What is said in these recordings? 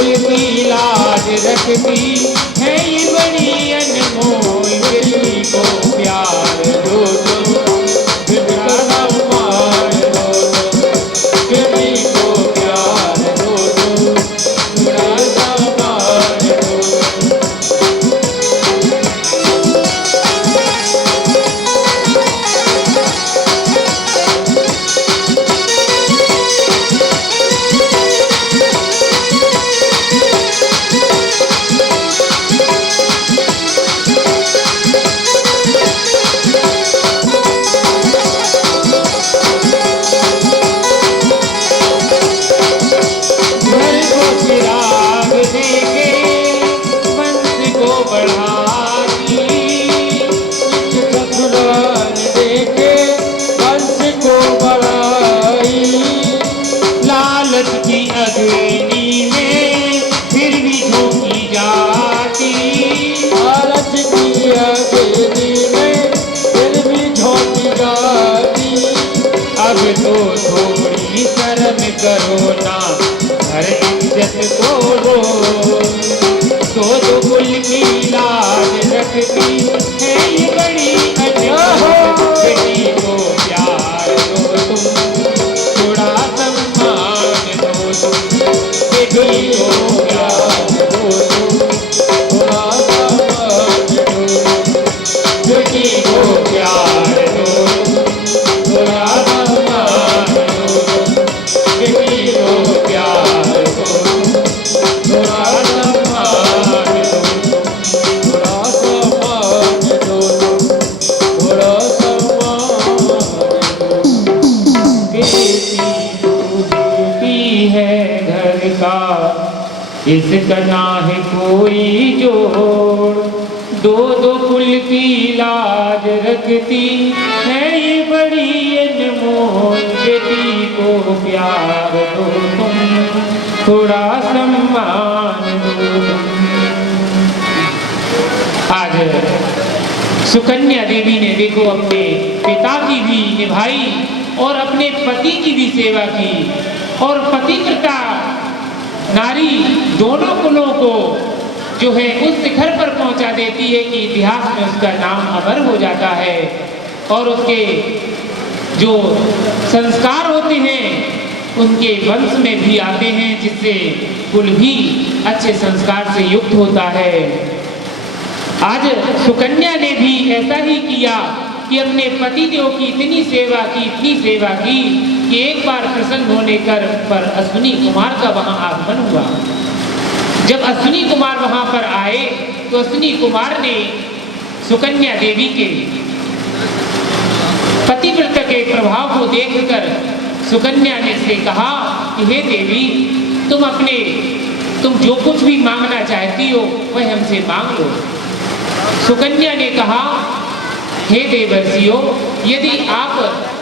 कुल की लाज रखती है ये बड़ी अनमोल, बेटी को प्यार दो तुम, बिगड़ा सम्मान दो तुम, बेटी को प्यार दो तुम, बिगड़ा सम्मान दो तुम। तो थोड़ी शर्म करो ना, हर इज्जत को रो, दो कुल की लाज रखती है ये बड़ी अनमोल, बेटी को प्यार दो तुम, थोड़ा सम्मान दो तुम, बेटी को प्यार दो तुम, थोड़ा सम्मान दो तुम, बेटी को प्यार दो तुम, थोड़ा इसका ना है कोई जोड़, दो कुल की लाज रखती है ये बड़ी अनमोल, बेटी को प्यार दो तुम, थोड़ा सम्मान दो तुम। आज सुकन्या देवी ने देखो अपने पिता की भी निभाई और अपने पति की भी सेवा की, और पतिव्रता नारी दोनों कुलों को जो है उस शिखर पर पहुंचा देती है कि इतिहास में उसका नाम अमर हो जाता है, और उसके जो संस्कार होते हैं उनके वंश में भी आते हैं, जिससे कुल भी अच्छे संस्कार से युक्त होता है। आज सुकन्या ने भी ऐसा ही किया कि अपने पतिदेव की इतनी सेवा की कि एक बार प्रसन्न होने पर अश्विनी कुमार का वहां आगमन हुआ। जब अश्विनी कुमार वहां पर आए तो अश्विनी कुमार ने सुकन्या देवी के पतिव्रता के प्रभाव को देखकर सुकन्या ने से कहा कि हे देवी, तुम जो कुछ भी मांगना चाहती हो वह हमसे मांग लो। सुकन्या ने कहा, हे देवर्षियों, यदि आप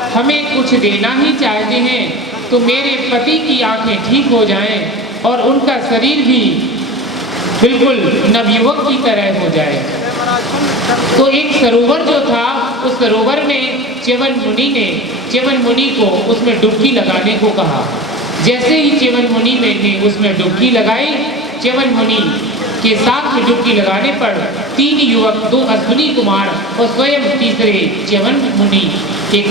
हमें कुछ देना ही चाहते हैं तो मेरे पति की आंखें ठीक हो जाएं और उनका शरीर भी बिल्कुल नवयुवक की तरह हो जाए। तो एक सरोवर जो था, उस सरोवर में च्यवन मुनि को उसमें डुबकी लगाने को कहा। जैसे ही च्यवन मुनि ने उसमें डुबकी लगाई, च्यवन मुनि के साथ में डुबकी लगाने पर 3 युवक, 2 अश्विनी कुमार और स्वयं तीसरे च्यवन मुनि, एक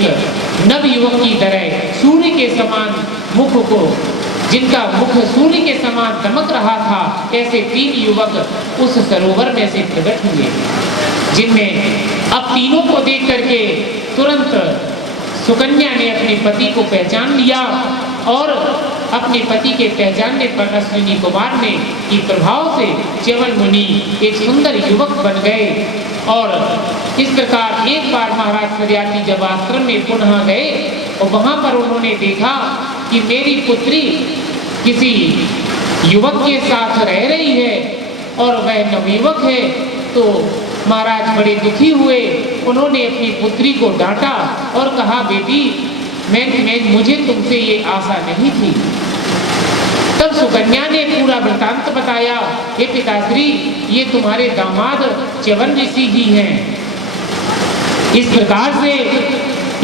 नव युवक की तरह सूर्य के समान मुख को, जिनका मुख सूर्य के समान दमक रहा था, ऐसे 3 युवक उस सरोवर में से प्रकट हुए, जिनमें अब तीनों को देख करके तुरंत सुकन्या ने अपने पति को पहचान लिया, और अपने पति के पहचानने पर अश्विनी कुमार ने की प्रभाव से च्यवन मुनि एक सुंदर युवक बन गए। और इस प्रकार एक बार महाराज सरियाती जब आश्रम में पुनः गए और वहां पर उन्होंने देखा कि मेरी पुत्री किसी युवक के साथ रह रही है और वह नवयुवक है, तो महाराज बड़े दुखी हुए। उन्होंने अपनी पुत्री को डांटा और कहा, बेटी, मुझे तुमसे ये आशा नहीं थी। तब सुकन्या ने पूरा वृतांत बताया, हे पिताश्री, ये तुम्हारे दामाद च्यवन ऋषि ही हैं। इस प्रकार से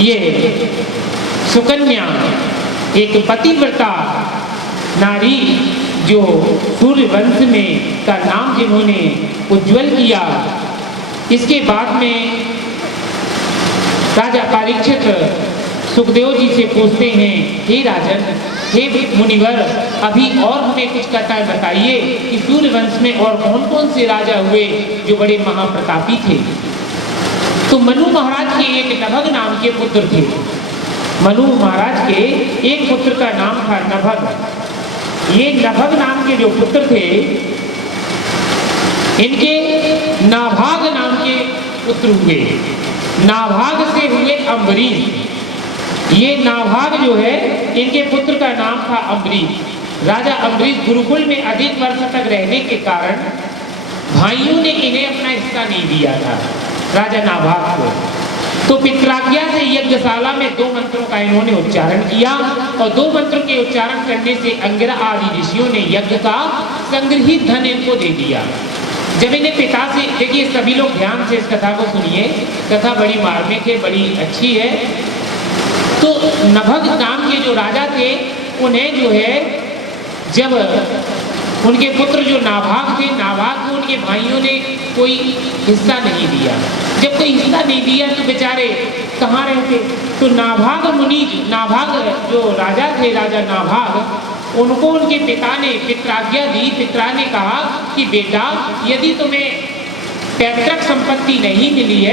ये सुकन्या एक पतिव्रता नारी जो सूर्य वंश में का नाम जिन्होंने उज्जवल किया, इसके बाद में राजा परीक्षित सुखदेव जी से पूछते हैं, हे राजन, हे मुनिवर, अभी और हमें कुछ कथा बताइए कि सूर्य वंश में और कौन कौन से राजा हुए जो बड़े महाप्रतापी थे। तो मनु महाराज के एक नभग नाम के पुत्र थे। मनु महाराज के एक पुत्र का नाम था नभग। ये नभग नाम के जो पुत्र थे, इनके नाभाग नाम के पुत्र हुए। नाभाग से हुए अम्बरीश। ये नाभाग जो है, इनके पुत्र का नाम था अम्बरीश। राजा अम्बरीश गुरुकुल में अधिक वर्ष तक रहने के कारण भाइयों ने इन्हें अपना हिस्सा नहीं दिया था, राजा नाभाग को। तो पितराज्ञा से यज्ञशाला में 2 मंत्रों का इन्होंने उच्चारण किया और 2 मंत्रों के उच्चारण करने से अंगिरा आदि ऋषियों ने यज्ञ का संग्रहित धन इनको दे दिया। जब इन्हें पिता से, देखिए सभी लोग ध्यान से इस कथा को सुनिए, कथा बड़ी मार्मिक है, बड़ी अच्छी है। तो नभग नाम के जो राजा थे, उन्हें जो है, जब उनके पुत्र जो नाभाग थे, नाभाग को उनके भाइयों ने कोई हिस्सा नहीं दिया। जब कोई हिस्सा नहीं दिया तो बेचारे कहाँ रहते। तो नाभाग मुनि, नाभाग जो राजा थे, राजा नाभाग, उनको उनके पिता ने पितराज्ञा दी। पिता ने कहा कि बेटा, यदि तुम्हें पैतृक संपत्ति नहीं मिली है